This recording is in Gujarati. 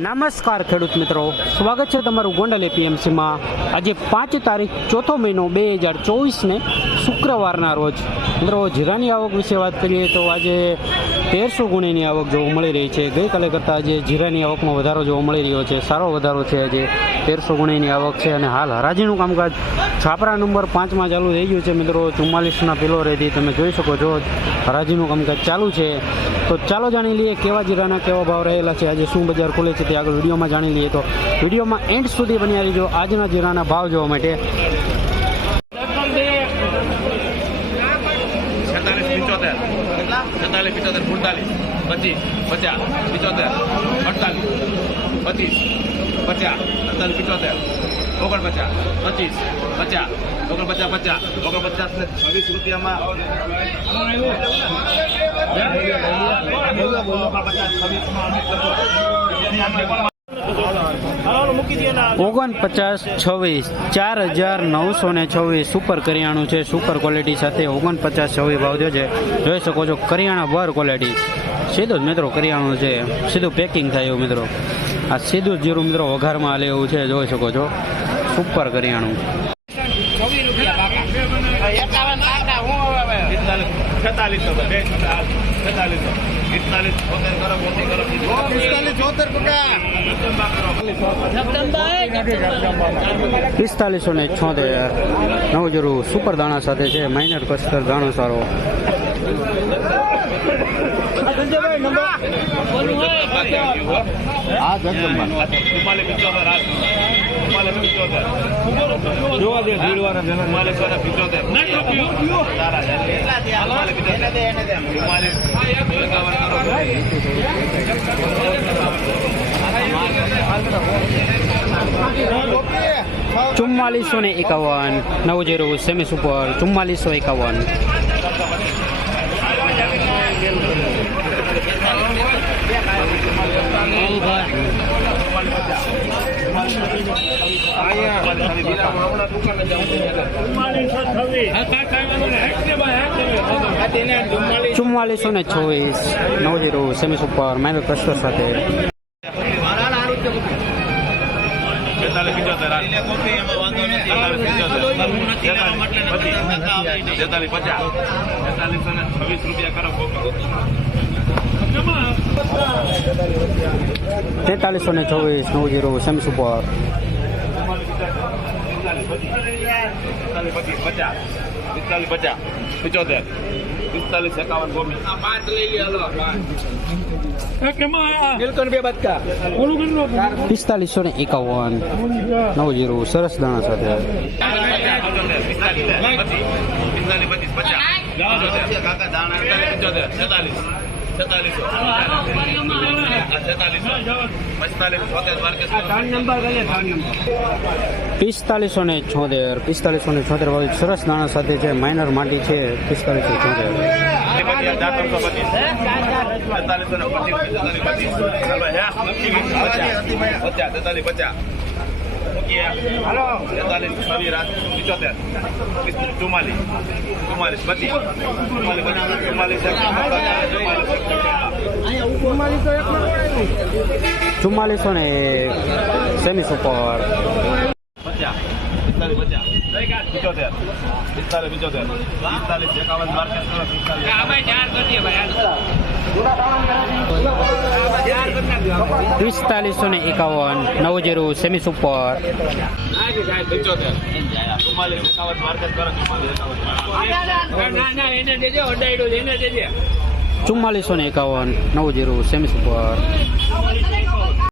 નમસ્કાર ખેડૂત મિત્રો. સ્વાગત છે તમારું ગોંડલ એપીએમસીમાં આજે પાંચ તારીખ ચોથો મહિનો બે હજાર ચોવીસને શુક્રવારના રોજ મિત્રો જીરાની આવક વિશે વાત કરીએ તો આજે તેરસો ગુણીની આવક જોવા મળી રહી છે. ગઈકાલે કરતાં આજે જીરાની આવકમાં વધારો જોવા મળી રહ્યો છે. સારો વધારો છે આજે તેરસો ગુણીની આવક છે અને હાલ હરાજીનું કામકાજ છાપરા નંબર પાંચમાં ચાલુ થઈ ગયું છે. મિત્રો, ચુમ્માલીસના પેલો રેતી તમે જોઈ શકો છો. હરાજીનું કામકાજ ચાલુ છે. તો ચાલો જાણી લઈએ કેવા જીરાના કેવા ભાવ રહેલા છે. આજે શું બજાર ખુલે છે તે આગળ વિડીયોમાં જાણી લઈએ. તો વિડીયોમાં એન્ડ સુધી બન્યા રહીજો. આજના જીરાના ભાવ જોવા માટે છેતાલીસ પિચોતેર છેતાલીસ પિત્તોતેર સુડતાલીસ, પચીસ, પચાસ પિત્તોતેર અડતાલીસ, પચીસ, પચાસ, અડતાલીસ, પિચોતેર, ઓગણપચાસ, પચીસ, પચાસ, ઓગણપચાસ પચાસ, ઓગણપચાસ ને છવ્વીસ રૂપિયામાં પચાસ છવ્વીસમાં ઓગણપચાસ છવ્વીસ, ચાર હજાર નવસો ને છવ્વીસ, સુપર કરિયાણું છે, સુપર ક્વોલિટી સાથે ઓગણપચાસ છવ્વીસ ભાવ થયો છે. જોઈ શકો છો, કરિયાણા બર ક્વોલિટી. સીધું જ મિત્રો કરિયાણું છે. સીધું પેકિંગ થાય એવું મિત્રો. આ સીધું જ જીરું મિત્રો વઘારમાં હાલે એવું છે, જોઈ શકો છો. સુપર કરિયાણું. છેતાલીસ છેતાલીસ પિસ્તાલીસ છોતેર કરો મોટી કરો પિસ્તાલીસ છોતેર પિસ્તાલીસો ને છોતેર. નવ સુપર દાણા સાથે છે માઇનર કસ્તર દાણો સારો. હા ચુમ્માલીસ જોવા દે ભીડવાળા ચુમ્માલીસ વાળા પિચોતેર. સારા છે ચુમ્માલીસ ને એકાવન નવ જીરો સેમી સુપર ચુમ્માલીસો એકાવન ચુમ્માલીસો ને છવ્વીસ નવ જીરો સેમી સુપર માઇનર કસ્ટર સાથે. તેતાલીસો ને ચોવીસ નવ જીરો સેમી સુપર પિસ્તાલીસ પચાસ. પિસ્તાલીસ પચાસ પિચોતેર. પિસ્તાલીસ એકાવન ગોમી પાંચ લઈ લો પિસ્તાલીસો ને એકાવન. નવ જીરો સરસ દાણા સાથે. પિસ્તાલીસ પચીસ પચાસ. કાકા દાણા છેતાલીસ છેતાલીસો પિસ્તાલીસ ને છોતેર પિસ્તાલીસો ને છોતેર વાળી સરસ નાણા સાથે છે માઇનર માટી છે પિસ્તાલીસો છોતેર. પચાસ તેતાલીસ પચાસ. તેતાલીસ છવ્વીસ રાત પિચોતેર ચુમ્માલીસ ચુમ્માલીસ પચીસ ચુમ્માલીસ ચુમ્માલીસ ચુમ્માલીસો ને સેમી સુપર. પચાસ પિસ્તાલીસ પચાસ. પિસ્તાલીસ પિચોતેર. પિસ્તાલીસ એકાવન માર્કેટ કરો પિસ્તાલીસો ને એકાવન નવ જીરો સેમી સુપર. પિચોતેર. ચુમ્માલીસ એકાવન માર્કેટ કરો ચુમ્માલીસ ચુમ્માલીસો ને એકાવન નવ જીરો સેમી સુપર.